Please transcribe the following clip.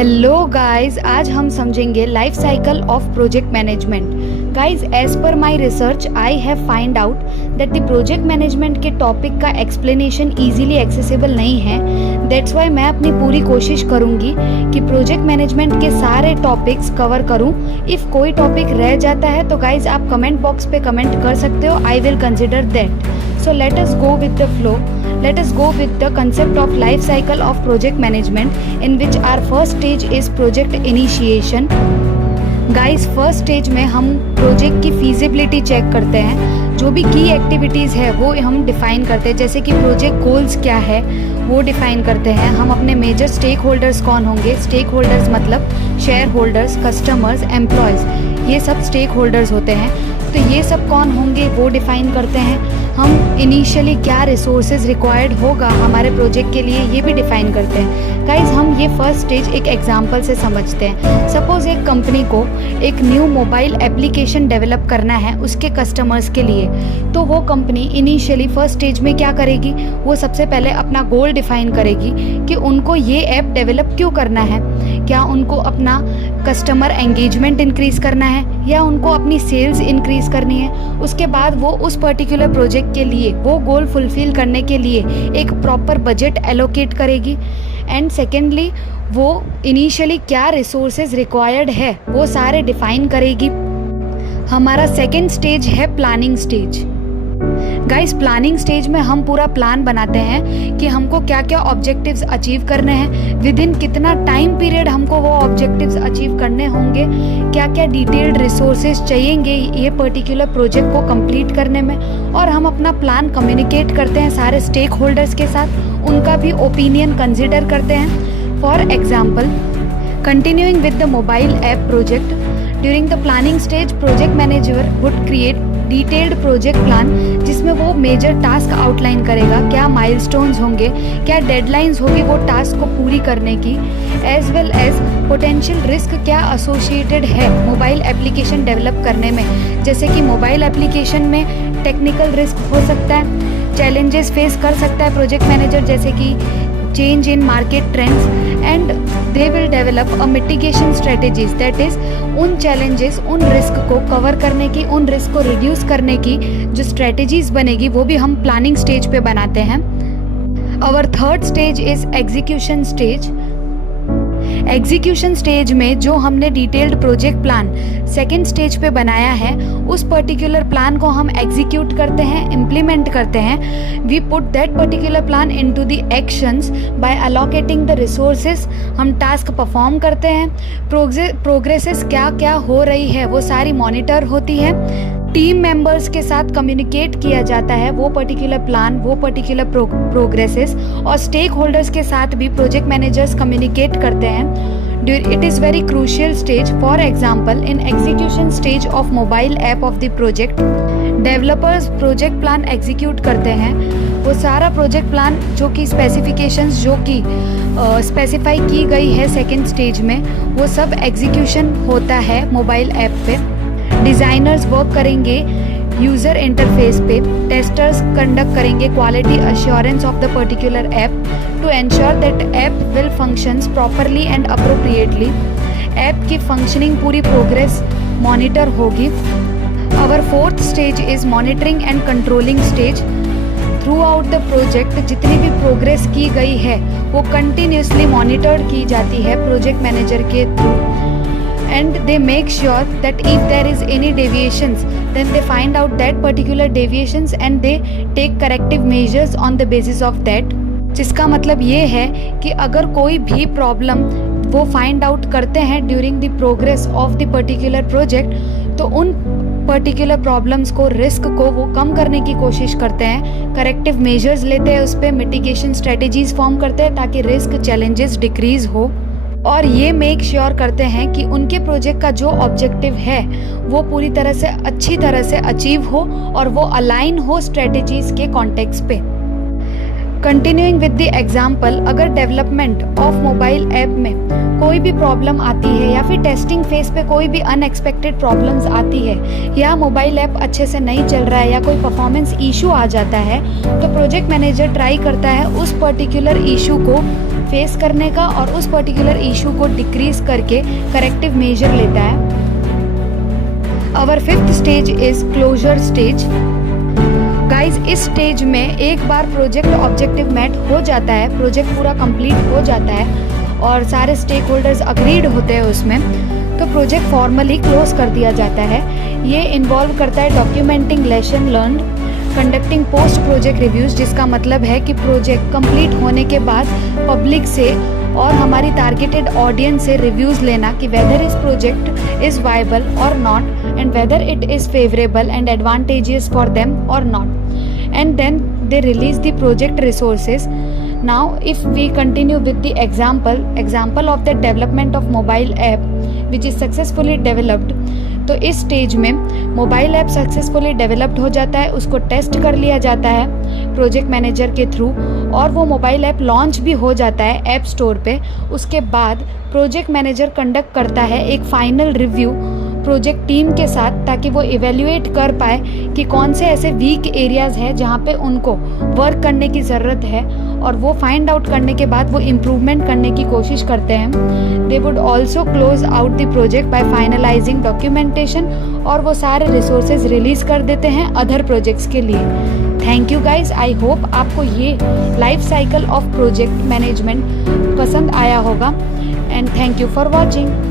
Hello guys, आज हम समझेंगे life cycle of project management. Guys, as per my research I have find out that the project management के topic का explanation easily accessible नहीं है। That's why मैं अपनी पूरी कोशिश करूंगी कि प्रोजेक्ट मैनेजमेंट के सारे टॉपिक्स कवर करूं। इफ़ कोई टॉपिक रह जाता है तो गाइस आप कमेंट बॉक्स पे कमेंट कर सकते हो। I will consider that. So let us go with the flow. Let us go with the concept of life cycle of project management, in which our first stage is project initiation. Guys, first stage में हम project की feasibility check करते हैं। जो भी की activities है वो हम डिफ़ाइन करते हैं, जैसे कि प्रोजेक्ट गोल्स क्या है वो डिफ़ाइन करते हैं। हम अपने मेजर स्टेक होल्डर्स कौन होंगे। स्टेक होल्डर्स मतलब शेयर होल्डर्स, कस्टमर्स, एम्प्लॉयज़, ये सब स्टेक होल्डर्स होते हैं। तो ये सब कौन होंगे वो डिफ़ाइन करते हैं। हम इनिशियली क्या रिसोर्सेज रिक्वायर्ड होगा हमारे प्रोजेक्ट के लिए ये भी डिफ़ाइन करते हैं। गाइज, हम ये फर्स्ट स्टेज एक एग्जांपल से समझते हैं। सपोज़ एक कंपनी को एक न्यू मोबाइल एप्लीकेशन डेवलप करना है उसके कस्टमर्स के लिए, तो वो कंपनी इनिशियली फर्स्ट स्टेज में क्या करेगी, वो सबसे पहले अपना गोल डिफ़ाइन करेगी कि उनको ये ऐप डेवलप क्यों करना है। क्या उनको अपना कस्टमर एंगेजमेंट इंक्रीज़ करना है या उनको अपनी सेल्स इंक्रीज़ करनी है। उसके बाद वो उस पर्टिकुलर प्रोजेक्ट के लिए वो गोल फुलफ़िल करने के लिए एक प्रॉपर बजट एलोकेट करेगी। एंड सेकेंडली, वो इनिशियली क्या रिसोर्सेज रिक्वायर्ड है वो सारे डिफ़ाइन करेगी। हमारा सेकेंड स्टेज है planning stage. Guys, planning stage में हम पूरा प्लान बनाते हैं कि हमको क्या क्या ऑब्जेक्टिव्स अचीव करने हैं, विद इन कितना टाइम पीरियड हमको वो ऑब्जेक्टिव्स अचीव करने होंगे, क्या क्या डिटेल्ड रिसोर्सेज चाहिएंगे ये पर्टिकुलर प्रोजेक्ट को कंप्लीट करने में। और हम अपना प्लान कम्युनिकेट करते हैं सारे स्टेक होल्डर्स के साथ, उनका भी ओपिनियन कंसिडर करते हैं। For example, continuing with the mobile app project, during the planning stage project manager would create detailed project plan, जिसमें वो मेजर टास्क आउटलाइन करेगा, क्या माइलस्टोन्स होंगे, क्या डेडलाइंस होगी वो टास्क को पूरी करने की, as well as potential risk क्या एसोसिएटेड है मोबाइल एप्लीकेशन डेवलप करने में। जैसे कि मोबाइल एप्लीकेशन में टेक्निकल रिस्क हो सकता है, चैलेंजेस फेस कर सकता है प्रोजेक्ट मैनेजर, जैसे कि change in market trends, and they will develop a mitigation strategies, that is उन चैलेंजेस, उन रिस्क को कवर करने की, उन रिस्क को रिड्यूस करने की जो स्ट्रेटेजीज बनेगी वो भी हम प्लानिंग स्टेज पे बनाते हैं। Our third stage is execution stage. Execution stage में जो हमने detailed project plan second stage पे बनाया है उस पर्टिकुलर प्लान को हम एग्जीक्यूट करते हैं, इम्प्लीमेंट करते हैं। We put that particular plan into the actions by allocating the resources. हम टास्क परफॉर्म करते हैं, प्रोग्रेसेस क्या क्या हो रही है वो सारी मॉनिटर होती है। टीम मेंबर्स के साथ कम्युनिकेट किया जाता है वो पर्टिकुलर प्लान, वो पर्टिकुलर प्रोग्रेसेस, और स्टेक होल्डर्स के साथ भी प्रोजेक्ट मैनेजर्स कम्युनिकेट करते हैं। It is very crucial stage. For example, in execution stage of mobile app of the project, developers project plan execute करते हैं। वो सारा प्रोजेक्ट प्लान जो कि स्पेसिफिकेशंस जो कि स्पेसिफाई की गई है सेकेंड स्टेज में, वो सब एग्जीक्यूशन होता है मोबाइल ऐप पे। डिज़ाइनर्स वर्क करेंगे यूज़र इंटरफेस पे, टेस्टर्स कंडक्ट करेंगे quality assurance of the particular app to ensure that app will functions properly and appropriately. App की फंक्शनिंग पूरी प्रोग्रेस मॉनिटर होगी। Our fourth stage is monitoring and controlling stage. Throughout the project जितनी भी progress की गई है वो continuously monitor की जाती है प्रोजेक्ट मैनेजर के through, and they make sure that if there is any deviations then they find out that particular deviations and they take corrective measures on the basis of that। जिसका मतलब ये है कि अगर कोई भी प्रॉब्लम वो फाइंड आउट करते हैं during the progress of the particular project, तो उन पर्टिकुलर प्रॉब्लम्स को, रिस्क को वो कम करने की कोशिश करते हैं, करेक्टिव मेजर्स लेते हैं, उस पर मिटिगेशन स्ट्रेटेजीज फॉर्म करते हैं ताकि रिस्क चैलेंजेस डिक्रीज हो। और ये मेक श्योर करते हैं कि उनके प्रोजेक्ट का जो ऑब्जेक्टिव है वो पूरी तरह से अच्छी तरह से अचीव हो और वो अलाइन हो स्ट्रेटेजीज के कॉन्टेक्स्ट पे। कंटिन्यूइंग विद द एग्जाम्पल, अगर डेवलपमेंट ऑफ मोबाइल ऐप में कोई भी प्रॉब्लम आती है या फिर टेस्टिंग फेज पे कोई भी अनएक्सपेक्टेड प्रॉब्लम्स आती है या मोबाइल ऐप अच्छे से नहीं चल रहा है या कोई परफॉर्मेंस इशू आ जाता है, तो प्रोजेक्ट मैनेजर ट्राई करता है उस पर्टिकुलर इशू को फेस करने का और उस पर्टिकुलर इशू को डिक्रीज करके करेक्टिव मेजर लेता है। Our fifth stage is closure stage. Guys, इस स्टेज में एक बार प्रोजेक्ट ऑब्जेक्टिव मेट हो जाता है, प्रोजेक्ट पूरा कंप्लीट हो जाता है और सारे स्टेक होल्डर्स अग्रीड होते हैं उसमें, तो प्रोजेक्ट फॉर्मली क्लोज कर दिया जाता है। ये इन्वॉल्व करता है documenting lesson learned, conducting post project reviews, जिसका मतलब है कि प्रोजेक्ट कंप्लीट होने के बाद पब्लिक से और हमारी टारगेटेड ऑडियंस से रिव्यूज़ लेना कि वेदर इस प्रोजेक्ट इज़ वायबल और not and whether it is favourable and advantages for them और not, and then they release the project resources. Now if we continue with the example of the development of mobile app which is successfully developed, तो इस stage में mobile app successfully developed हो जाता है, उसको test कर लिया जाता है प्रोजेक्ट मैनेजर के थ्रू और वो मोबाइल ऐप लॉन्च भी हो जाता है ऐप स्टोर पे। उसके बाद प्रोजेक्ट मैनेजर कंडक्ट करता है एक फाइनल रिव्यू प्रोजेक्ट टीम के साथ, ताकि वो इवेल्युएट कर पाए कि कौन से ऐसे वीक एरियाज़ हैं जहाँ पे उनको वर्क करने की ज़रूरत है, और वो फाइंड आउट करने के बाद वो इम्प्रूवमेंट करने की कोशिश करते हैं। They would also close out the project by finalising documentation, और वो सारे रिसोर्सेज रिलीज़ कर देते हैं अदर प्रोजेक्ट्स के लिए। Thank you guys, I hope आपको ये life cycle of project management पसंद आया होगा and thank you for watching.